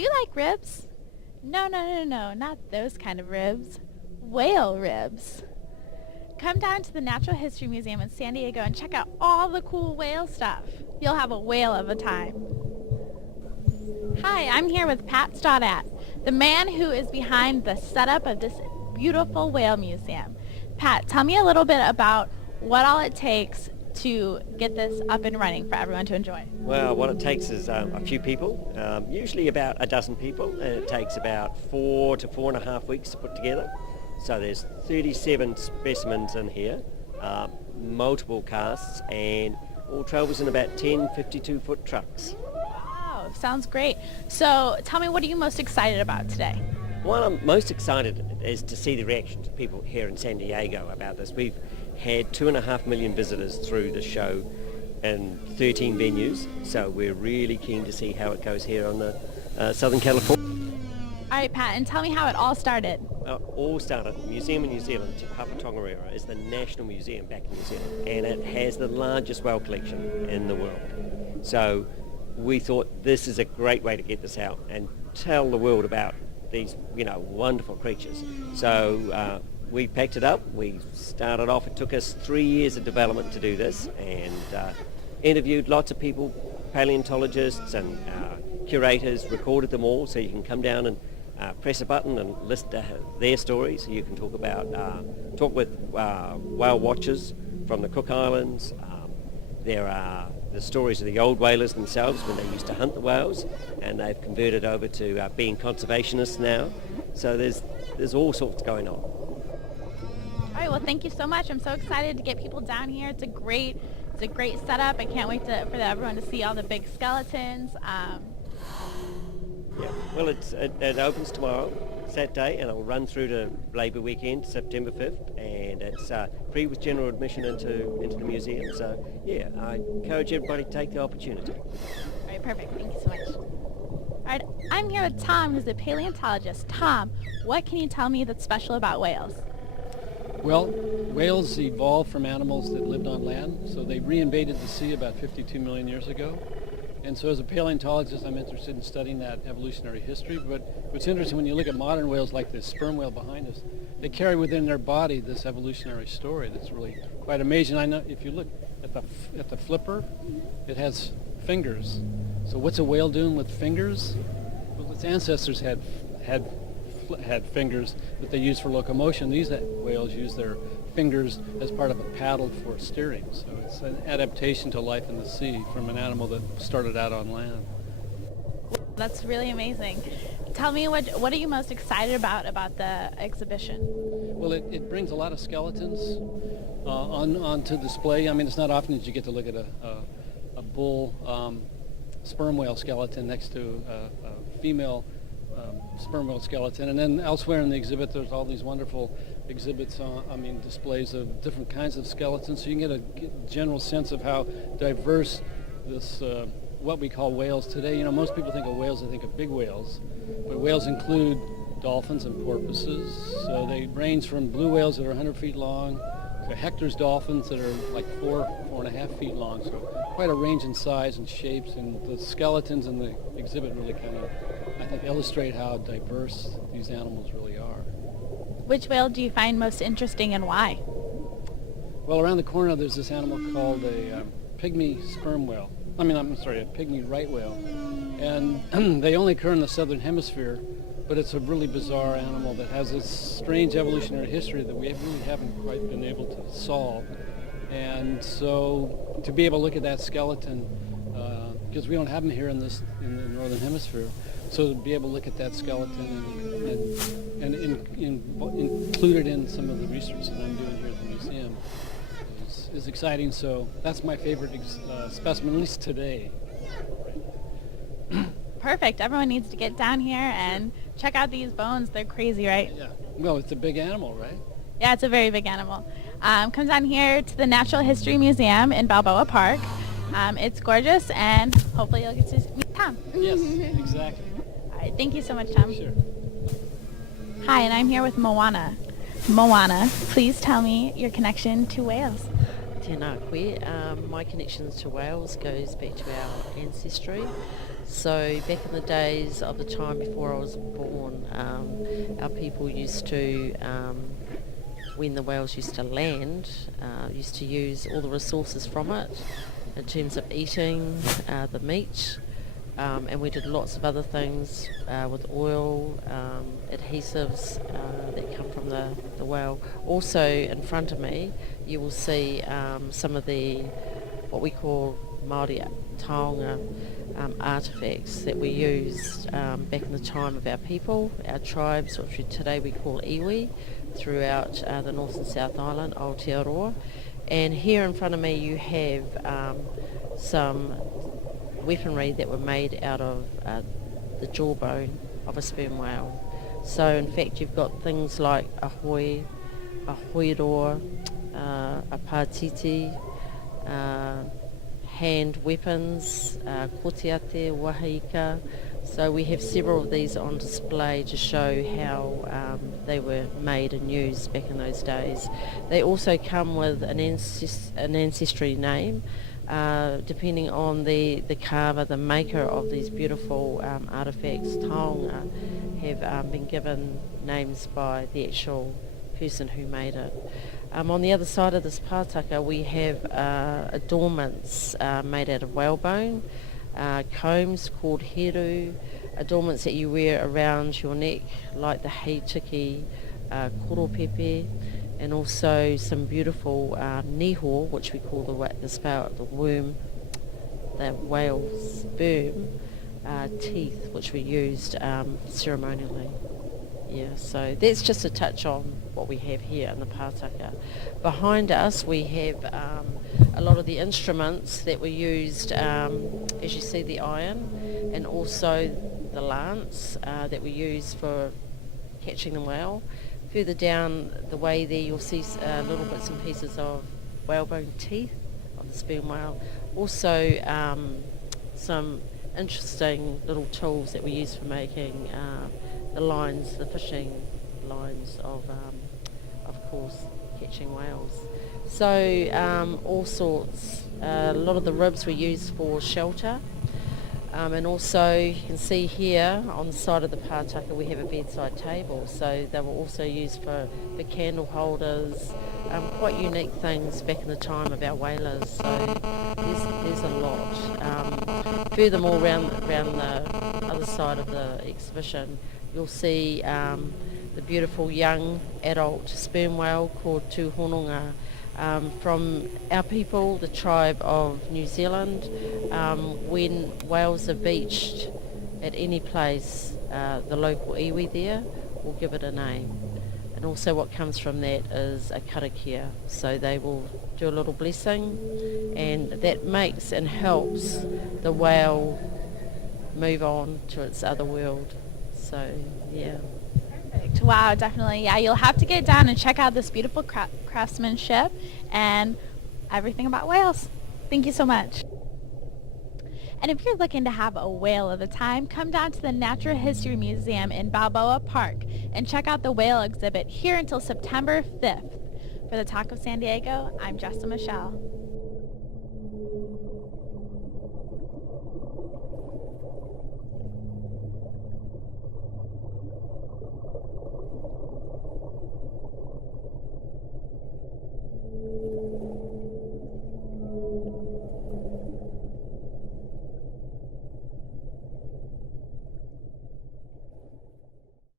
Do you like ribs? No, no, no, no, not those kind of ribs. Whale ribs. Come down to the Natural History Museum in San Diego and check out all the cool whale stuff. You'll have a whale of a time. Hi, I'm here with Pat Stodard, the man who is behind the setup of this beautiful whale museum. Pat, tell me a little bit about what all it takes to get this up and running for everyone to enjoy. Well, what it takes is a few people, usually about a dozen people, and it takes about 4 to 4.5 weeks to put together. So there's 37 specimens in here, multiple casts, and all travels in about 10 52-foot trucks. Wow, sounds great. So tell me, what are you most excited about today? What I'm most excited is to see the reaction to people here in San Diego about this. We've had 2.5 million visitors through the show in 13 venues, so we're really keen to see how it goes here on the Southern California. All right, Pat, and tell me how it all started. All started. The Museum in New Zealand, Te Papa Tongariro, is the national museum back in New Zealand, and it has the largest whale collection in the world. So we thought this is a great way to get this out and tell the world about these, wonderful creatures. So we packed it up. We started off. It took us 3 years of development to do this, and interviewed lots of people, paleontologists and curators, recorded them all, so you can come down and press a button and list their stories. So you can talk with whale watchers from the Cook Islands. There are the stories of the old whalers themselves when they used to hunt the whales, and they've converted over to being conservationists now. So there's all sorts going on. All right, well, thank you so much. I'm so excited to get people down here. It's a great setup. I can't wait for everyone to see all the big skeletons. Yeah, well, it opens tomorrow, Saturday, and it'll run through to Labour Weekend, September 5th, and it's free with general admission into the museum. So, yeah, I encourage everybody to take the opportunity. All right, perfect. Thank you so much. All right, I'm here with Tom, who's a paleontologist. Tom, what can you tell me that's special about whales? Well, whales evolved from animals that lived on land, so they reinvaded the sea about 52 million years ago. And so as a paleontologist, I'm interested in studying that evolutionary history. But what's interesting, when you look at modern whales like this sperm whale behind us, they carry within their body this evolutionary story that's really quite amazing. I know if you look at the flipper, it has fingers. So what's a whale doing with fingers? Well, its ancestors had fingers that they used for locomotion. These whales use their fingers as part of a paddle for steering. So it's an adaptation to life in the sea from an animal that started out on land. That's really amazing. Tell me, what are you most excited about the exhibition? Well, it brings a lot of skeletons onto display. I mean, it's not often that you get to look at a bull sperm whale skeleton next to a female sperm whale skeleton. And then elsewhere in the exhibit, there's all these wonderful exhibits, displays of different kinds of skeletons. So you can get a general sense of how diverse this, what we call whales today. Most people think of whales, they think of big whales, but whales include dolphins and porpoises. So they range from blue whales that are 100 feet long to Hector's dolphins that are like 4.5 feet long. So quite a range in size and shapes, and the skeletons in the exhibit really kind of, I think, illustrate how diverse these animals really are. Which whale do you find most interesting and why? Well, around the corner there's this animal called a pygmy sperm whale. A pygmy right whale. And they only occur in the southern hemisphere, but it's a really bizarre animal that has this strange evolutionary history that we really haven't quite been able to solve. And so to be able to look at that skeleton, because we don't have them here in the northern hemisphere, so to be able to look at that skeleton and include it in some of the research that I'm doing here at the museum is exciting. So that's my favorite specimen, at least today. Perfect. Everyone needs to get down here and check out these bones. They're crazy, right? Yeah. Well, it's a big animal, right? Yeah, it's a very big animal. Come down here to the Natural History Museum in Balboa Park. It's gorgeous, and hopefully you'll get to meet Tom. Yes, exactly. All right, thank you so much, Tom. Sure. Hi, and I'm here with Moana. Moana, please tell me your connection to whales. tēnā koe. My connections to whales goes back to our ancestry. So back in the days of the time before I was born, our people used to, when the whales used to land, used to use all the resources from it in terms of eating the meat. And we did lots of other things with oil, adhesives that come from the whale. Also in front of me you will see some of the what we call Māori taonga artefacts that we used back in the time of our people, our tribes, which today we call iwi, throughout the North and South Island, Aotearoa. And here in front of me you have some weaponry that were made out of the jawbone of a sperm whale. So in fact you've got things like a hoi, a hoiroa, a pātiti, hand weapons, kotiate, wahika. So we have several of these on display to show how they were made and used back in those days. They also come with an ancestry name. Depending on the carver, the maker of these beautiful artefacts, taonga, have been given names by the actual person who made it. On the other side of this pātaka we have adornments made out of whalebone, combs called heru, adornments that you wear around your neck like the heitiki, koropepe, and also some beautiful niho, which we call the worm, the whale's sperm, teeth, which we used ceremonially. Yeah, so that's just a touch on what we have here in the pātaka. Behind us we have a lot of the instruments that were used, as you see, the iron, and also the lance that we use for catching the whale. Further down the way there you'll see little bits and pieces of whalebone teeth of the sperm whale. Also some interesting little tools that we use for making the lines, the fishing lines of course, catching whales. So all sorts. A lot of the ribs were used for shelter. And also you can see here on the side of the pātaka we have a bedside table, so they were also used for candle holders, quite unique things back in the time of our whalers, so there's a lot. Furthermore, around the other side of the exhibition you'll see the beautiful young adult sperm whale called tuhononga. From our people, the tribe of New Zealand, when whales are beached at any place, the local iwi there will give it a name. And also what comes from that is a karakia. So they will do a little blessing, and that makes and helps the whale move on to its other world. So, yeah. Perfect. Wow, definitely. Yeah, you'll have to get down and check out this beautiful craftsmanship and everything about whales. Thank you so much. And if you're looking to have a whale of a time, come down to the Natural History Museum in Balboa Park and check out the whale exhibit here until September 5th. For the Talk of San Diego, I'm Jessa Michelle.